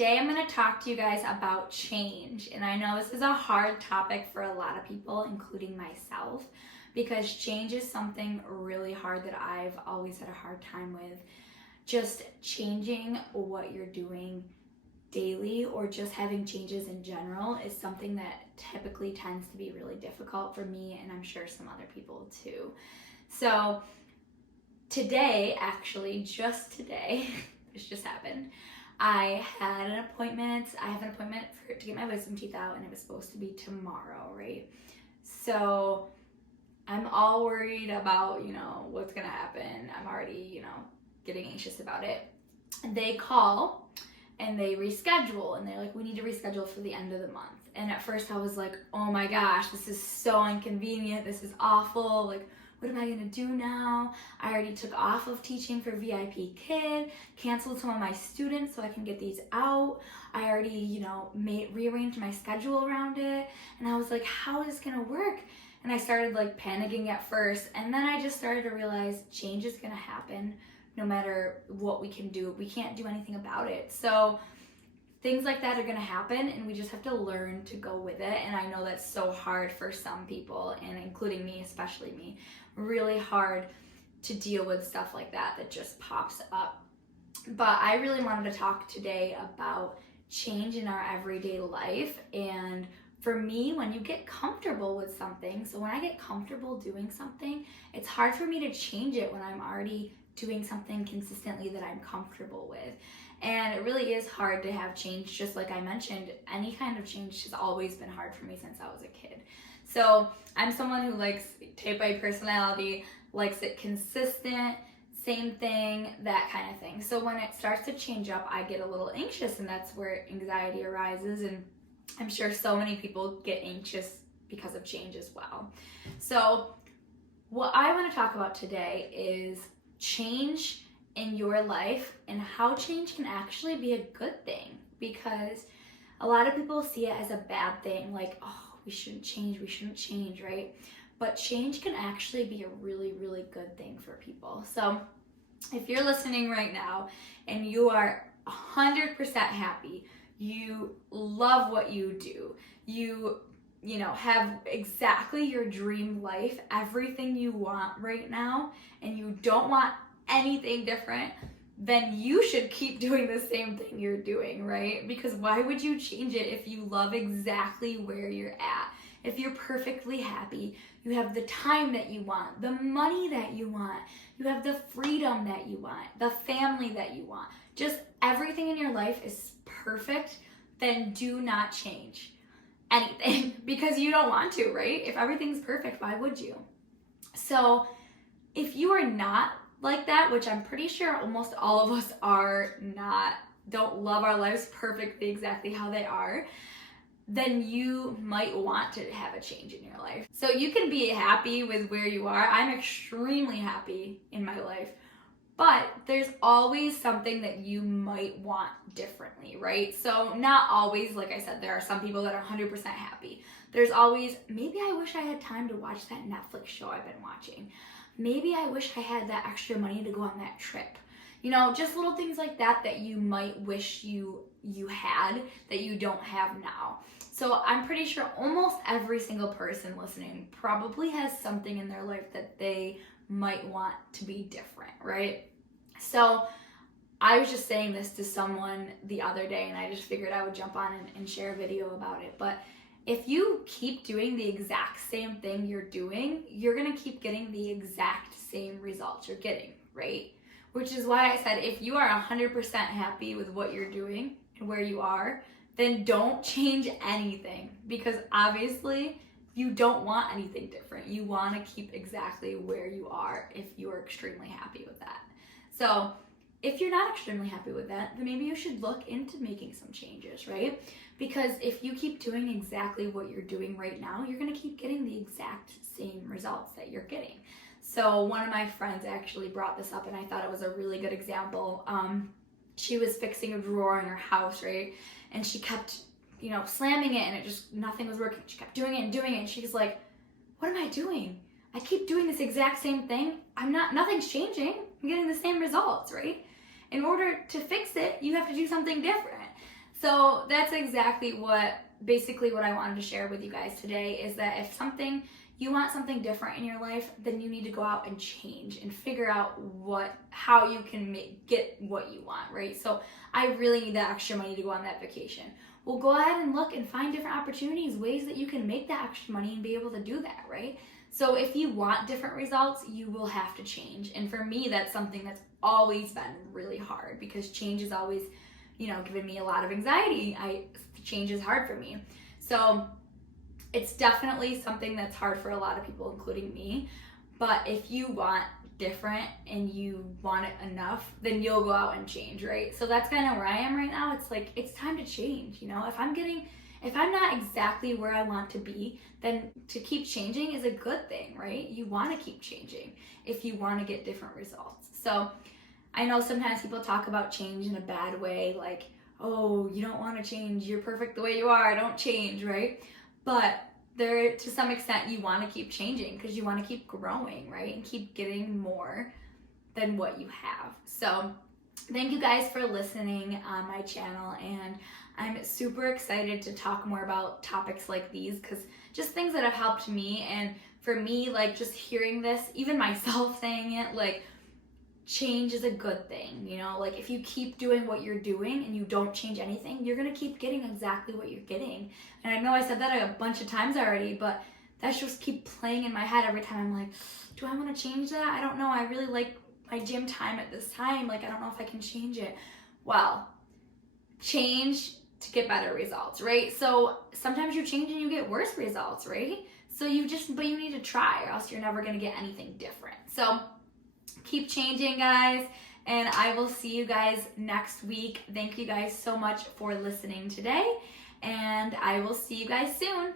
today I'm going to talk to you guys about change. And I know this is a hard topic for a lot of people, including myself, because change is something really hard that I've always had a hard time with. Just changing what you're doing daily or just having changes in general is something that typically tends to be really difficult for me, and I'm sure some other people too. So today, actually, just today, this just happened, I have an appointment to get my wisdom teeth out, and it was supposed to be tomorrow, right? So I'm all worried about, what's gonna happen. I'm already, getting anxious about it. And they call and they reschedule, and they're like, we need to reschedule for the end of the month. And at first I was like, oh my gosh, this is so inconvenient. This is awful. Like, what am I gonna do now? I already took off of teaching for VIP Kid, canceled some of my students so I can get these out. I already, rearranged my schedule around it. And I was like, how is this gonna work? And I started panicking at first. And then I just started to realize change is gonna happen no matter what we can do. We can't do anything about it. So things like that are gonna happen, and we just have to learn to go with it. And I know that's so hard for some people, and including me, especially me, really hard to deal with stuff like that just pops up. But I really wanted to talk today about change in our everyday life. And for me, when you get comfortable with something, so when I get comfortable doing something, it's hard for me to change it when I'm already doing something consistently that I'm comfortable with. And it really is hard to have change. Just like I mentioned, any kind of change has always been hard for me since I was a kid. So I'm someone who likes type A personality, likes it consistent, same thing, that kind of thing. So when it starts to change up, I get a little anxious, and that's where anxiety arises. And I'm sure so many people get anxious because of change as well. So what I want to talk about today is change in your life and how change can actually be a good thing, because a lot of people see it as a bad thing, like, oh, we shouldn't change, right? But change can actually be a really, really good thing for people. So if you're listening right now and you are 100% happy, you love what you do, you have exactly your dream life, everything you want right now, and you don't want anything different, then you should keep doing the same thing you're doing, right? Because why would you change it if you love exactly where you're at? If you're perfectly happy, you have the time that you want, the money that you want, you have the freedom that you want, the family that you want, just everything in your life is perfect, then do not change anything because you don't want to, right? If everything's perfect, why would you? So if you are not like that, which I'm pretty sure almost all of us are not, don't love our lives perfectly exactly how they are, then you might want to have a change in your life. So you can be happy with where you are. I'm extremely happy in my life, but there's always something that you might want differently, right? So not always, like I said, there are some people that are 100% happy. There's always, maybe I wish I had time to watch that Netflix show I've been watching. Maybe I wish I had that extra money to go on that trip. Just little things like that that you might wish you had that you don't have now. So I'm pretty sure almost every single person listening probably has something in their life that they might want to be different, right? So I was just saying this to someone the other day, and I just figured I would jump on and share a video about it. But if you keep doing the exact same thing you're doing, you're gonna keep getting the exact same results you're getting, right? Which is why I said, if you are 100% happy with what you're doing and where you are, then don't change anything, because obviously you don't want anything different. You want to keep exactly where you are if you are extremely happy with that. So if you're not extremely happy with that, then maybe you should look into making some changes, right? Because if you keep doing exactly what you're doing right now, you're going to keep getting the exact same results that you're getting. So one of my friends actually brought this up, and I thought it was a really good example. She was fixing a drawer in her house, right? And she kept, slamming it, and it just, nothing was working. She kept doing it and doing it, and she's like, what am I doing? I keep doing this exact same thing. Nothing's changing. I'm getting the same results, right? In order to fix it, you have to do something different. So that's exactly basically what I wanted to share with you guys today, is that if you want something different in your life, then you need to go out and change and figure out how you can get what you want, right? So I really need that extra money to go on that vacation. Well, go ahead and look and find different opportunities, ways that you can make that extra money and be able to do that, right? So if you want different results, you will have to change. And for me, that's something that's always been really hard, because change is always, given me a lot of anxiety. Change is hard for me. So it's definitely something that's hard for a lot of people, including me. But if you want different and you want it enough, then you'll go out and change, right? So that's kind of where I am right now. It's like, it's time to change. If I'm not exactly where I want to be, then to keep changing is a good thing, right? You want to keep changing if you want to get different results. So I know sometimes people talk about change in a bad way, like, oh, you don't want to change, you're perfect the way you are, don't change, right? But to some extent, you want to keep changing because you want to keep growing, right? And keep getting more than what you have. So thank you guys for listening on my channel, and I'm super excited to talk more about topics like these, because just things that have helped me. And for me, like, just hearing this, even myself saying it, like, change is a good thing, like, if you keep doing what you're doing and you don't change anything, you're gonna keep getting exactly what you're getting. And I know I said that a bunch of times already, but that's just keep playing in my head every time. I'm like, do I want to change that? I don't know. I really like my gym time at this time. Like, I don't know if I can change it. Well, change to get better results, right? So sometimes you change and you get worse results, right? So but you need to try, or else you're never gonna get anything different. So keep changing, guys, and I will see you guys next week. Thank you guys so much for listening today, and I will see you guys soon.